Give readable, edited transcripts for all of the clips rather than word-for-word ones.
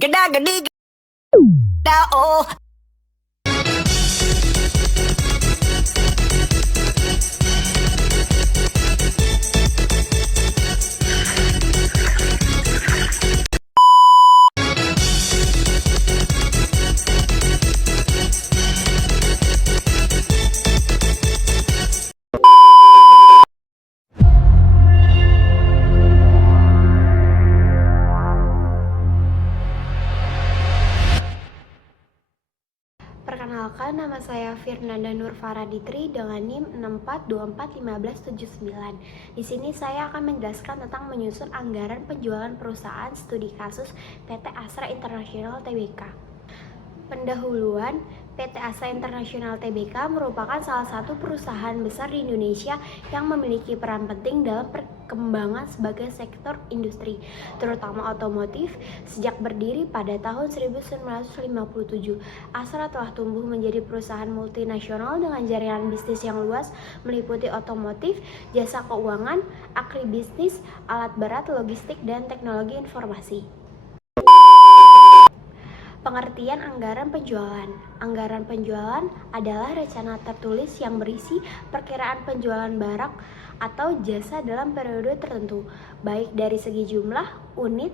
Geda gedi geda oh. Perkenalkan, nama saya Firnanda Nur Faraditri dengan NIM 64241579. Di sini saya akan menjelaskan tentang menyusun anggaran penjualan perusahaan studi kasus PT Astra International Tbk. Pendahuluan, PT Astra International Tbk merupakan salah satu perusahaan besar di Indonesia yang memiliki peran penting dalam perkembangan sebagai sektor industri, terutama otomotif. Sejak berdiri pada tahun 1957, Astra telah tumbuh menjadi perusahaan multinasional dengan jaringan bisnis yang luas meliputi otomotif, jasa keuangan, agribisnis, alat berat, logistik, dan teknologi informasi. Pengertian anggaran penjualan. Anggaran penjualan adalah rencana tertulis yang berisi perkiraan penjualan barang atau jasa dalam periode tertentu, baik dari segi jumlah, unit,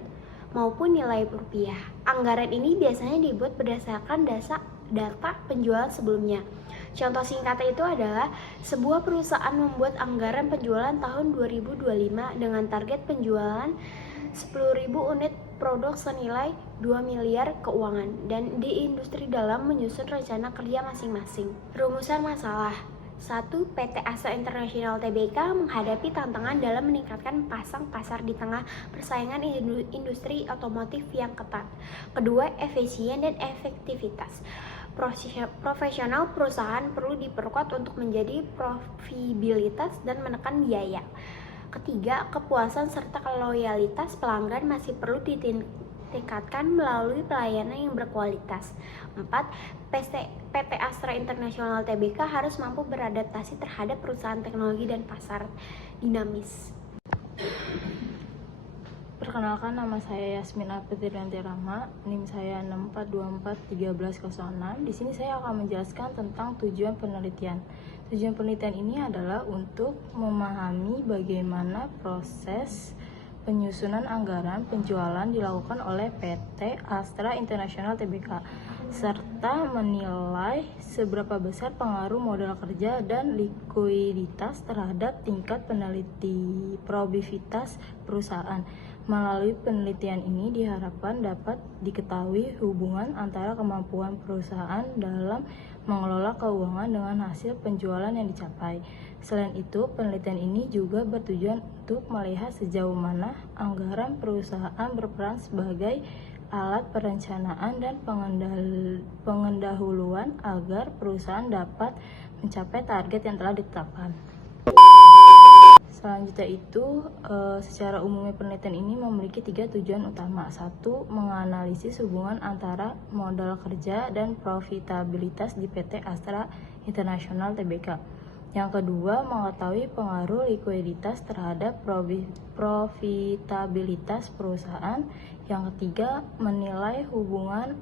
maupun nilai rupiah. Anggaran ini biasanya dibuat berdasarkan data penjualan sebelumnya. Contoh singkatnya itu adalah sebuah perusahaan membuat anggaran penjualan tahun 2025 dengan target penjualan 10.000 unit produk senilai 2 miliar keuangan, dan di industri dalam menyusun rencana kerja masing-masing. Rumusan masalah. 1. PT Astra International Tbk menghadapi tantangan dalam meningkatkan pasang pasar di tengah persaingan industri otomotif yang ketat. Kedua, efisien dan efektivitas. Profesional perusahaan perlu diperkuat untuk menjadi profitabilitas dan menekan biaya. Ketiga, kepuasan serta loyalitas pelanggan masih perlu ditingkatkan melalui pelayanan yang berkualitas. 4. PT Astra International Tbk harus mampu beradaptasi terhadap perusahaan teknologi dan pasar dinamis. Perkenalkan, nama saya Yasmina Petrianti Rama, NIM saya 64241306. Di sini saya akan menjelaskan tentang tujuan penelitian. Tujuan penelitian ini adalah untuk memahami bagaimana proses penyusunan anggaran penjualan dilakukan oleh PT Astra International Tbk, serta menilai seberapa besar pengaruh modal kerja dan likuiditas terhadap tingkat probabilitas perusahaan. Melalui penelitian ini diharapkan dapat diketahui hubungan antara kemampuan perusahaan dalam mengelola keuangan dengan hasil penjualan yang dicapai. Selain itu, penelitian ini juga bertujuan untuk melihat sejauh mana anggaran perusahaan berperan sebagai alat perencanaan dan pengendahuluan agar perusahaan dapat mencapai target yang telah ditetapkan. Selanjutnya itu, secara umumnya penelitian ini memiliki 3 tujuan utama. 1. Menganalisis hubungan antara modal kerja dan profitabilitas di PT Astra International Tbk. Yang kedua, mengetahui pengaruh likuiditas terhadap profitabilitas perusahaan. Yang ketiga, menilai hubungan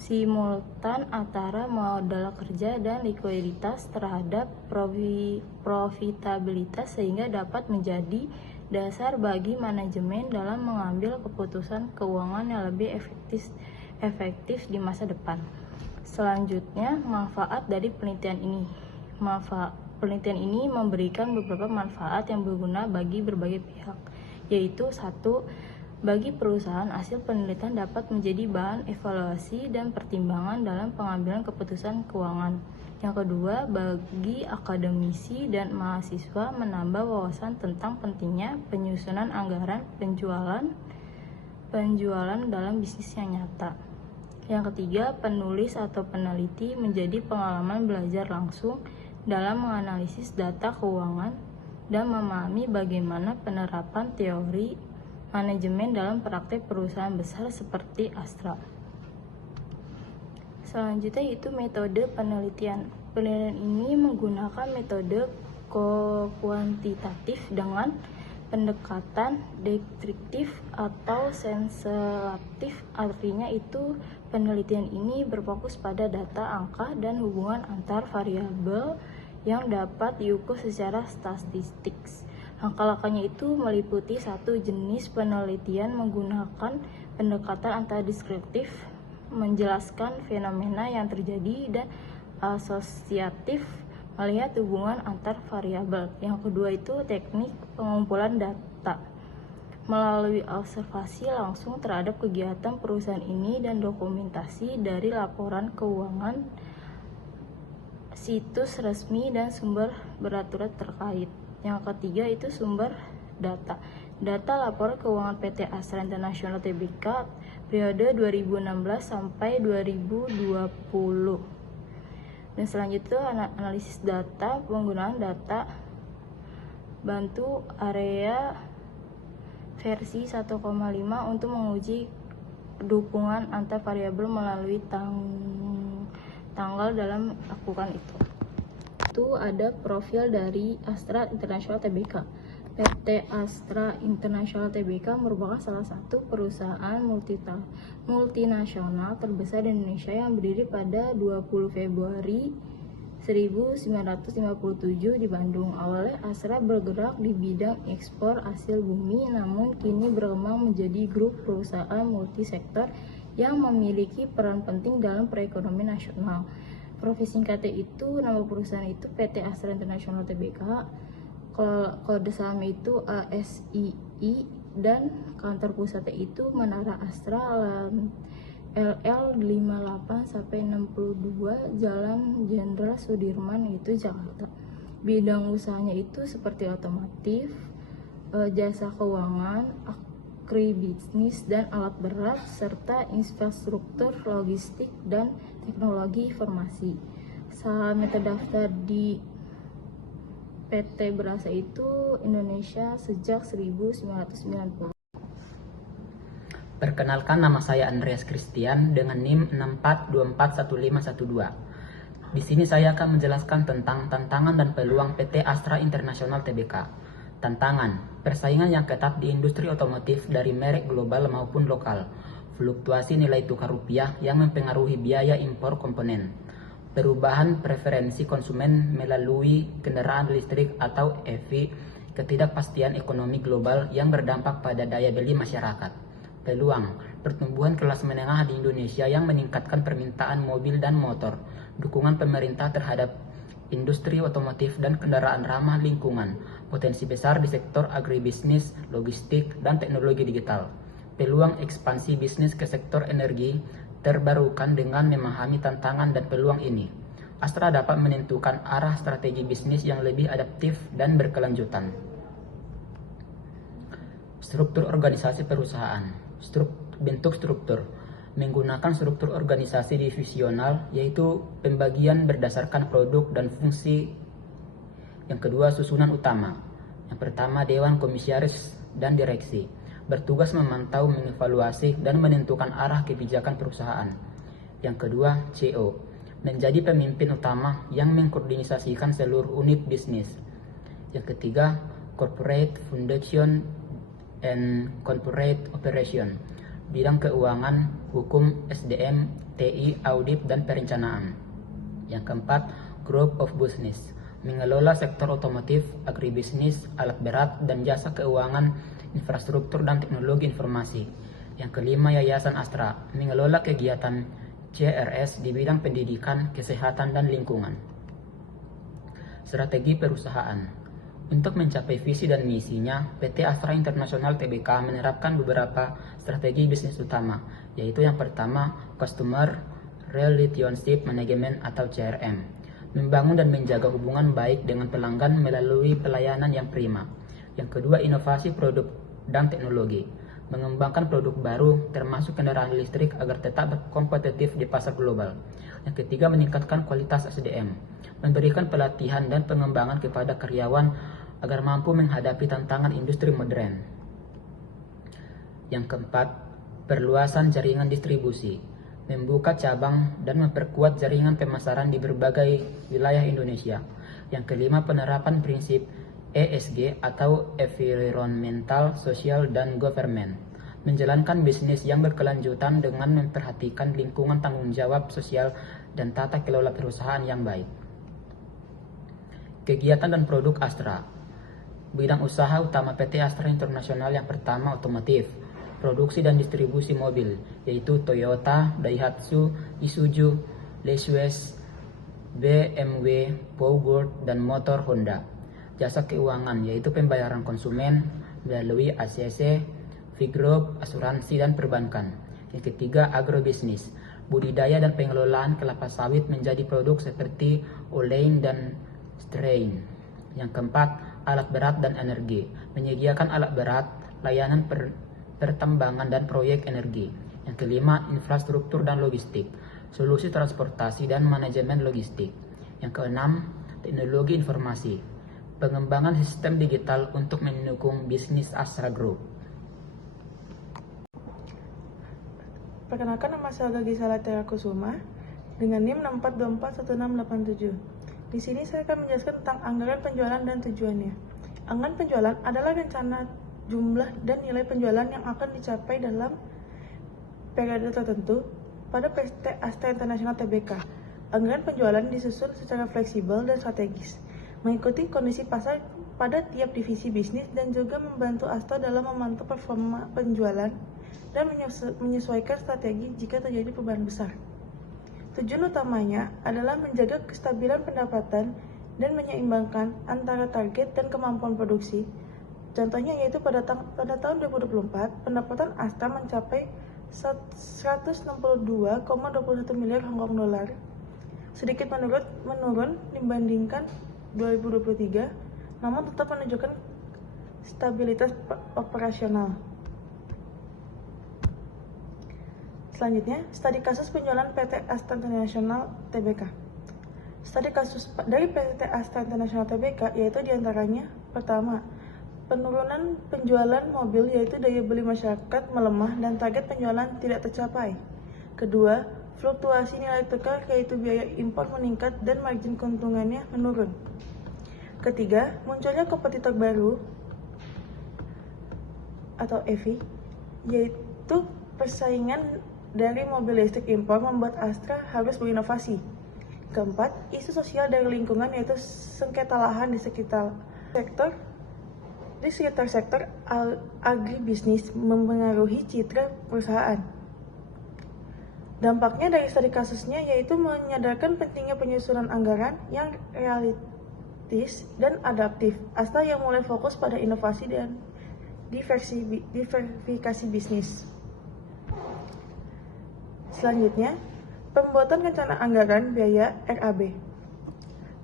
simultan antara modal kerja dan likuiditas terhadap profitabilitas sehingga dapat menjadi dasar bagi manajemen dalam mengambil keputusan keuangan yang lebih efektif di masa depan. Selanjutnya, manfaat dari penelitian ini. Penelitian ini memberikan beberapa manfaat yang berguna bagi berbagai pihak, yaitu 1. Bagi perusahaan, hasil penelitian dapat menjadi bahan evaluasi dan pertimbangan dalam pengambilan keputusan keuangan. Yang kedua, bagi akademisi dan mahasiswa menambah wawasan tentang pentingnya penyusunan anggaran penjualan dalam bisnis yang nyata. Yang ketiga, penulis atau peneliti menjadi pengalaman belajar langsung dalam menganalisis data keuangan dan memahami bagaimana penerapan teori manajemen dalam praktek perusahaan besar seperti Astra. Selanjutnya itu metode penelitian. Penelitian ini menggunakan metode kuantitatif dengan pendekatan deskriptif atau senselatif, artinya itu penelitian ini berfokus pada data, angka, dan hubungan antar variabel yang dapat diukur secara statistik. Langkah-langkahnya itu meliputi satu jenis penelitian menggunakan pendekatan antideskriptif, menjelaskan fenomena yang terjadi, dan asosiatif, melihat hubungan antar variabel. Yang kedua itu teknik pengumpulan data melalui observasi langsung terhadap kegiatan perusahaan ini dan dokumentasi dari laporan keuangan, situs resmi, dan sumber beraturan terkait. Yang ketiga itu sumber data. Data laporan keuangan PT Astra International Tbk periode 2016 sampai 2020. Dan selanjutnya analisis data, penggunaan data bantu area versi 1,5 untuk menguji dukungan antar variabel melalui tanggal dalam lakukan itu. Itu ada profil dari Astra International Tbk. PT Astra International Tbk merupakan salah satu perusahaan multinasional terbesar di Indonesia yang berdiri pada 20 Februari 1957 di Bandung. Awalnya Astra bergerak di bidang ekspor hasil bumi, namun kini berkembang menjadi grup perusahaan multisektor yang memiliki peran penting dalam perekonomian nasional. Profil singkatnya itu, nama perusahaan itu PT Astra International Tbk, kode sahamnya itu ASII, dan kantor pusatnya itu Menara Astra LL 58-62 Jalan Jenderal Sudirman itu Jakarta. Bidang usahanya itu seperti otomotif, jasa keuangan, agribisnis dan alat berat, serta infrastruktur logistik dan teknologi informasi. Sahamnya terdaftar di PT Berasa itu Indonesia sejak 1990. Perkenalkan, nama saya Andreas Christian dengan NIM 64241512. Di sini saya akan menjelaskan tentang tantangan dan peluang PT Astra International Tbk. Tantangan, persaingan yang ketat di industri otomotif dari merek global maupun lokal. Fluktuasi nilai tukar rupiah yang mempengaruhi biaya impor komponen. Perubahan preferensi konsumen melalui kendaraan listrik atau EV, ketidakpastian ekonomi global yang berdampak pada daya beli masyarakat. Peluang, pertumbuhan kelas menengah di Indonesia yang meningkatkan permintaan mobil dan motor, dukungan pemerintah terhadap industri otomotif dan kendaraan ramah lingkungan, potensi besar di sektor agribisnis, logistik, dan teknologi digital. Peluang ekspansi bisnis ke sektor energi terbarukan. Dengan memahami tantangan dan peluang ini, Astra dapat menentukan arah strategi bisnis yang lebih adaptif dan berkelanjutan. Struktur organisasi perusahaan. Bentuk struktur menggunakan struktur organisasi divisional, yaitu pembagian berdasarkan produk dan fungsi. Yang kedua, susunan utama. Yang pertama, Dewan Komisaris dan Direksi bertugas memantau, mengevaluasi, dan menentukan arah kebijakan perusahaan. Yang kedua, CEO menjadi pemimpin utama yang mengkoordinasikan seluruh unit bisnis. Yang ketiga, Corporate Foundation and Corporate Operation, bidang keuangan, hukum, SDM, TI, audit, dan perencanaan. Yang keempat, Group of Business mengelola sektor otomotif, agribisnis, alat berat, dan jasa keuangan, infrastruktur, dan teknologi informasi. Yang kelima, Yayasan Astra mengelola kegiatan CRS di bidang pendidikan, kesehatan, dan lingkungan. Strategi perusahaan. Untuk mencapai visi dan misinya, PT Astra International Tbk menerapkan beberapa strategi bisnis utama, yaitu yang pertama, Customer Relationship Management atau CRM, membangun dan menjaga hubungan baik dengan pelanggan melalui pelayanan yang prima. Yang kedua, inovasi produk dan teknologi, mengembangkan produk baru termasuk kendaraan listrik agar tetap kompetitif di pasar global. Yang ketiga, meningkatkan kualitas SDM, memberikan pelatihan dan pengembangan kepada karyawan agar mampu menghadapi tantangan industri modern. Yang keempat, perluasan jaringan distribusi, membuka cabang dan memperkuat jaringan pemasaran di berbagai wilayah Indonesia. Yang kelima, penerapan prinsip ESG atau Environmental, Social, dan Government, menjalankan bisnis yang berkelanjutan dengan memperhatikan lingkungan, tanggung jawab sosial, dan tata kelola perusahaan yang baik. Kegiatan dan produk Astra. Bidang usaha utama PT Astra Internasional yang pertama otomotif, produksi dan distribusi mobil, yaitu Toyota, Daihatsu, Isuzu, Lexus, BMW, Peugeot, dan motor Honda. Jasa keuangan, yaitu pembayaran konsumen melalui ACC, Figroup, asuransi, dan perbankan. Yang ketiga, agrobisnis, budidaya dan pengelolaan kelapa sawit menjadi produk seperti olein dan strain. Yang keempat, alat berat dan energi, menyediakan alat berat, layanan pertambangan dan proyek energi. Yang kelima, infrastruktur dan logistik, solusi transportasi dan manajemen logistik. Yang keenam, teknologi informasi, pengembangan sistem digital untuk mendukung bisnis Astra Group. Perkenalkan, nama saya Gagisala Tera Kusuma dengan NIM 64241687. Di sini saya akan menjelaskan tentang anggaran penjualan dan tujuannya. Anggaran penjualan adalah rencana jumlah dan nilai penjualan yang akan dicapai dalam periode tertentu pada PT Astra Internasional Tbk. Anggaran penjualan disusun secara fleksibel dan strategis, mengikuti kondisi pasar pada tiap divisi bisnis dan juga membantu Astra dalam memantau performa penjualan dan menyesuaikan strategi jika terjadi perubahan besar. Tujuan utamanya adalah menjaga kestabilan pendapatan dan menyeimbangkan antara target dan kemampuan produksi. Contohnya yaitu pada tahun 2024, pendapatan Astra mencapai 162,21 miliar Hong Kong dolar, sedikit menurun dibandingkan 2023, namun tetap menunjukkan stabilitas operasional. Selanjutnya, studi kasus penjualan PT Astra Internasional Tbk. Studi kasus dari PT Astra Internasional Tbk yaitu diantaranya: pertama, penurunan penjualan mobil yaitu daya beli masyarakat melemah dan target penjualan tidak tercapai. Kedua, fluktuasi nilai tukar yaitu biaya impor meningkat dan margin keuntungannya menurun. Ketiga, munculnya kompetitor baru atau EV, yaitu persaingan dari mobil listrik impor membuat Astra harus berinovasi. Keempat, isu sosial dari lingkungan yaitu sengketa lahan di sekitar sektor agribisnis mempengaruhi citra perusahaan. Dampaknya dari studi kasusnya yaitu menyadarkan pentingnya penyusunan anggaran yang realistis dan adaptif. Astra yang mulai fokus pada inovasi dan diversifikasi bisnis. Selanjutnya, pembuatan rencana anggaran biaya RAB.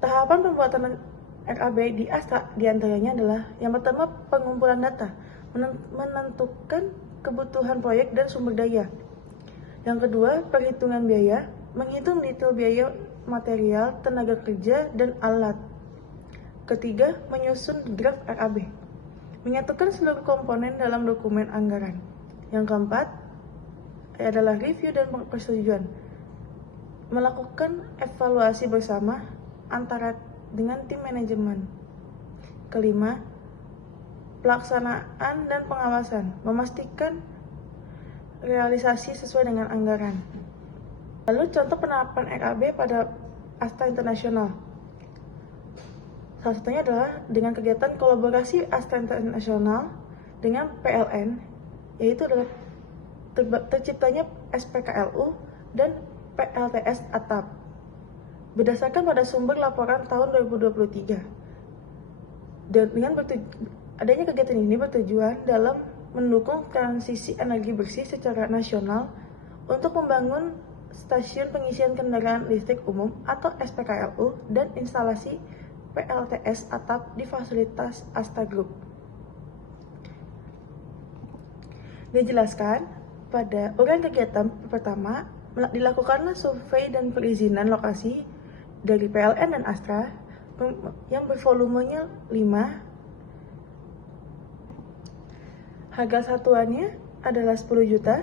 Tahapan pembuatan RAB di Astra diantaranya adalah: yang pertama, pengumpulan data, menentukan kebutuhan proyek dan sumber daya. Yang kedua, perhitungan biaya, menghitung detail biaya material, tenaga kerja, dan alat. Ketiga, menyusun draft RAB, menyatukan seluruh komponen dalam dokumen anggaran. Yang keempat adalah review dan persetujuan, melakukan evaluasi bersama antara dengan tim manajemen. Kelima, pelaksanaan dan pengawasan, memastikan realisasi sesuai dengan anggaran. Lalu contoh penerapan RAB pada Astra Internasional. Salah satunya adalah dengan kegiatan kolaborasi Astra Internasional dengan PLN, yaitu adalah terciptanya SPKLU dan PLTS Atap berdasarkan pada sumber laporan tahun 2023. Dan dengan adanya kegiatan ini bertujuan dalam mendukung transisi energi bersih secara nasional untuk membangun stasiun pengisian kendaraan listrik umum atau SPKLU dan instalasi PLTS Atap di fasilitas Astra Group. Dijelaskan pada uraian kegiatan pertama, dilakukanlah survei dan perizinan lokasi dari PLN dan Astra yang bervolumenya 5. Harga satuannya adalah 10 juta,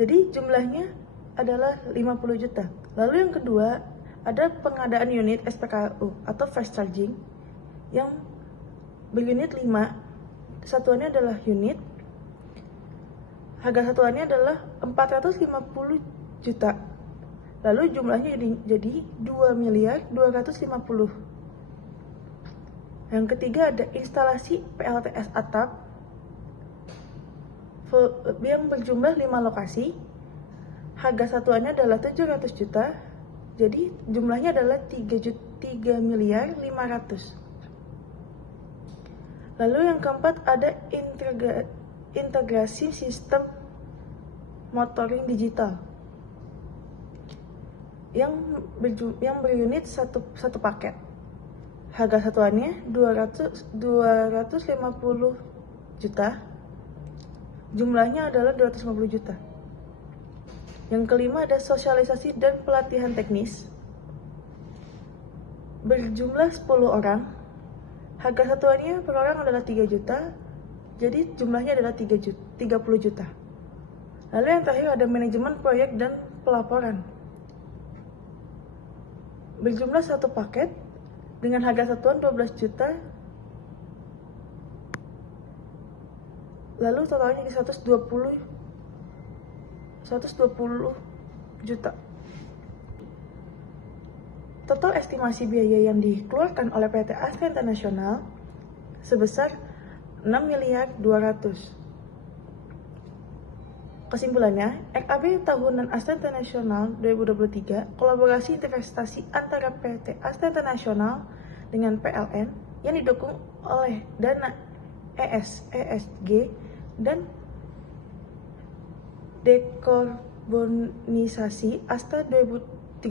jadi jumlahnya adalah 50 juta. Lalu yang kedua, ada pengadaan unit SPKLU atau fast charging yang berunit 5, satuannya adalah unit. Harga satuannya adalah 450 juta. Lalu jumlahnya jadi 2.250. Yang ketiga ada instalasi PLTS atap yang berjumlah 5 lokasi. Harga satuannya adalah 700 juta. Jadi jumlahnya adalah 3.500.000. Lalu yang keempat ada integrasi sistem monitoring digital yang berunit satu paket. Harga satuannya 250 juta. Jumlahnya adalah 250 juta. Yang kelima ada sosialisasi dan pelatihan teknis berjumlah 10 orang. Harga satuannya per orang adalah 3 juta. Jadi jumlahnya adalah 30 juta. Lalu yang terakhir ada manajemen proyek dan pelaporan berjumlah satu paket dengan harga satuan 12 juta. Lalu totalnya di 120 juta. Total estimasi biaya yang dikeluarkan oleh PT Astra International sebesar 6.200.000.000. Kesimpulannya, RAB Tahunan Astra International 2023 kolaborasi investasi antara PT Astra International dengan PLN yang didukung oleh dana ESG dan dekarbonisasi Astra 2030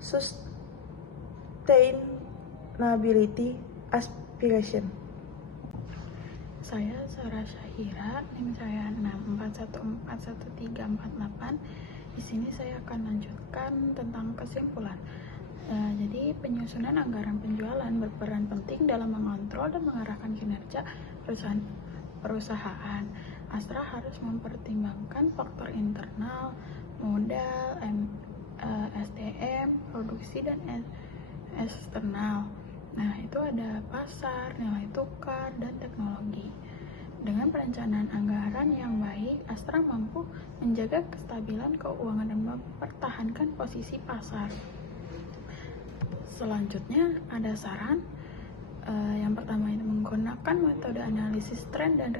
Sustainability Aspiration. Saya Sarah Syahira, NIM saya 6414138. Di sini saya akan lanjutkan tentang kesimpulan. Jadi penyusunan anggaran penjualan berperan penting dalam mengontrol dan mengarahkan kinerja perusahaan. Astra harus mempertimbangkan faktor internal, modal, SDM, produksi, dan eksternal. Nah, itu ada pasar, nilai tukar, dan teknologi. Dengan perencanaan anggaran yang baik, Astra mampu menjaga kestabilan keuangan dan mempertahankan posisi pasar. Selanjutnya, ada saran. Yang pertama itu menggunakan metode analisis tren dan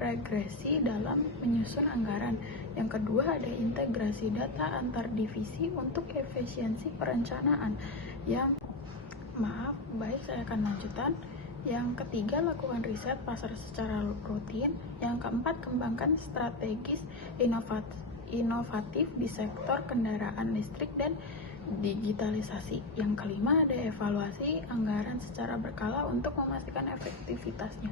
regresi dalam menyusun anggaran. Yang kedua ada integrasi data antar divisi untuk efisiensi perencanaan. Saya akan lanjutkan. Yang ketiga, lakukan riset pasar secara rutin. Yang keempat, kembangkan strategis inovatif di sektor kendaraan listrik dan digitalisasi. Yang kelima, ada evaluasi anggaran secara berkala untuk memastikan efektivitasnya.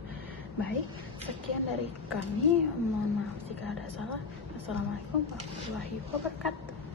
Baik, sekian dari kami. Mohon maaf jika ada salah. Assalamualaikum warahmatullahi wabarakatuh.